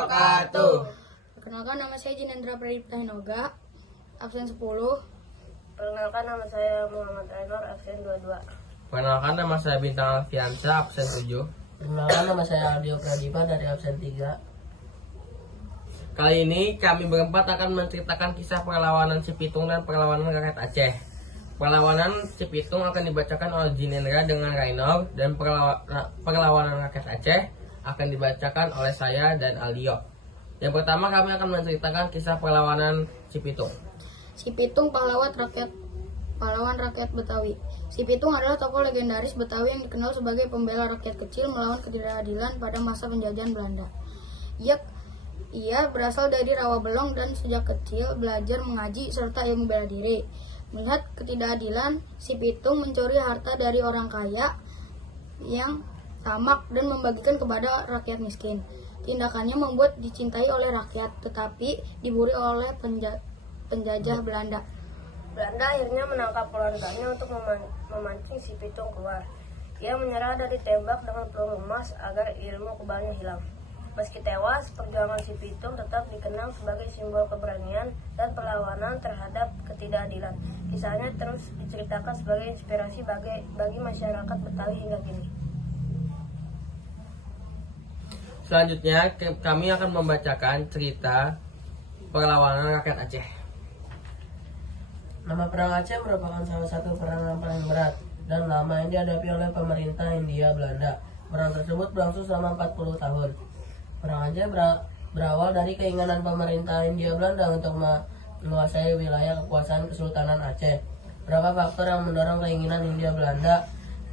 wabarakatuh. Perkenalkan, nama saya Jinendra Pradipta Hinoga, absen 10. Perkenalkan, nama saya Muhammad Ainur, absen 22. Perkenalkan, nama saya Bintang Alfiansa, absen 7. Perkenalkan, nama saya Aldio Pradipa dari absen 3. Kali ini kami berempat akan menceritakan kisah perlawanan Cipitung dan perlawanan rakyat Aceh. Perlawanan Cipitung akan dibacakan oleh Jinendra dengan Rainor, dan perlawanan rakyat Aceh akan dibacakan oleh saya dan Aldio. Yang pertama, kami akan menceritakan kisah perlawanan Cipitung. Cipitung, pahlawan rakyat Betawi. Cipitung adalah tokoh legendaris Betawi yang dikenal sebagai pembela rakyat kecil melawan ketidakadilan pada masa penjajahan Belanda. Ia berasal dari Rawabelong dan sejak kecil belajar mengaji serta ilmu bela diri. Melihat ketidakadilan, Cipitung mencuri harta dari orang kaya yang tamak dan membagikan kepada rakyat miskin. Tindakannya membuat dicintai oleh rakyat, tetapi diburu oleh penjajah Belanda. Belanda akhirnya menangkap keluarganya untuk memancing Cipitung keluar. Ia menyerah dari tembak dengan peluru emas agar ilmu kebalnya hilang. Meski tewas, perjuangan Cipitung tetap dikenang sebagai simbol keberanian dan perlawanan terhadap ketidakadilan. Kisahnya terus diceritakan sebagai inspirasi bagi masyarakat Betawi hingga kini. Selanjutnya, kami akan membacakan cerita perlawanan rakyat Aceh. Nama Perang Aceh merupakan salah satu perang yang paling berat dan lama yang dihadapi oleh pemerintah Hindia Belanda. Perang tersebut berlangsung selama 40 tahun. Perang Aceh berawal dari keinginan pemerintah Hindia Belanda untuk menguasai wilayah kekuasaan Kesultanan Aceh. Berapa faktor yang mendorong keinginan Hindia Belanda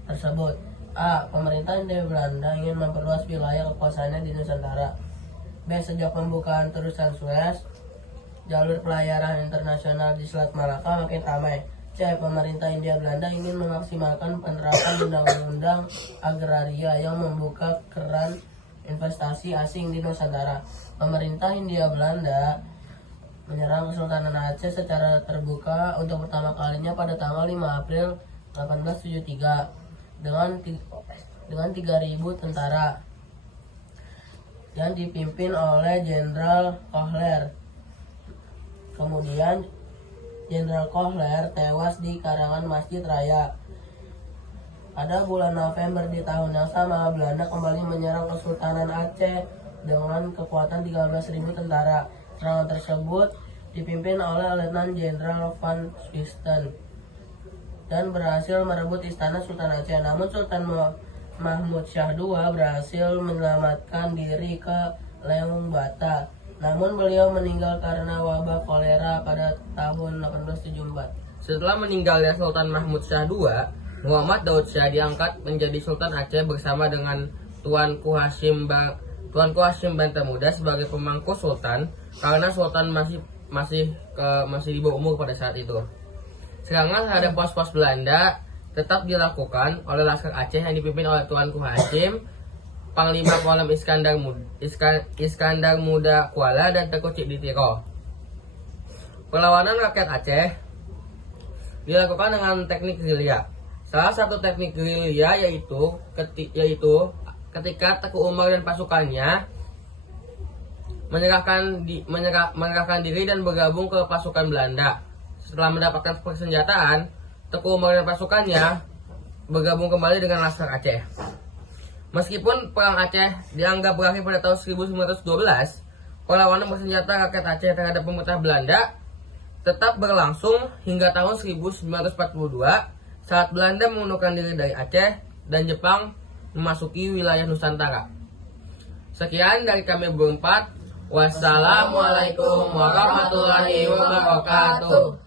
tersebut? A. Pemerintah Hindia Belanda ingin memperluas wilayah kekuasaannya di Nusantara. B. Sejak pembukaan terusan Suez, jalur pelayaran internasional di Selat Malaka makin ramai. C. Pemerintah Hindia Belanda ingin memaksimalkan penerapan undang-undang agraria yang membuka keran investasi asing di Nusantara. Pemerintah Hindia Belanda menyerang Kesultanan Aceh secara terbuka untuk pertama kalinya pada tanggal 5 April 1873 dengan 3.000 tentara yang dipimpin oleh Jenderal Kohler. Kemudian Jenderal Kohler tewas di karangan Masjid Raya. Pada bulan November di tahun yang sama, Belanda kembali menyerang Kesultanan Aceh dengan kekuatan 13.000 tentara. Serangan tersebut dipimpin oleh Letnan Jenderal Van Swisten dan berhasil merebut istana Sultan Aceh. Namun Sultan Mahmud Shah II berhasil menyelamatkan diri ke Leung Bata. Namun beliau meninggal karena wabah kolera pada tahun 1874. Setelah meninggalnya Sultan Mahmud Shah II, Muhammad Daud Shah diangkat menjadi Sultan Aceh bersama dengan Tuanku Hashim Bantamuda sebagai pemangku Sultan, karena Sultan masih di bawah umur pada saat itu. Serangan terhadap pos-pos Belanda tetap dilakukan oleh Laskar Aceh yang dipimpin oleh Tuanku Hashim, Panglima Kolem Iskandar Muda Kuala, dan Tengku Cik Ditiro. Perlawanan rakyat Aceh dilakukan dengan teknik gerilya. Salah satu teknik gerilya yaitu ketika Teku Umar dan pasukannya menyerahkan diri dan bergabung ke pasukan Belanda. Setelah mendapatkan persenjataan, Teku Umar dan pasukannya bergabung kembali dengan Laskar Aceh. Meskipun Perang Aceh dianggap berakhir pada tahun 1912, perlawanan bersenjata rakyat Aceh terhadap pemerintah Belanda tetap berlangsung hingga tahun 1942 saat Belanda mengundurkan diri dari Aceh dan Jepang memasuki wilayah Nusantara. Sekian dari kami berempat. Wassalamualaikum warahmatullahi wabarakatuh.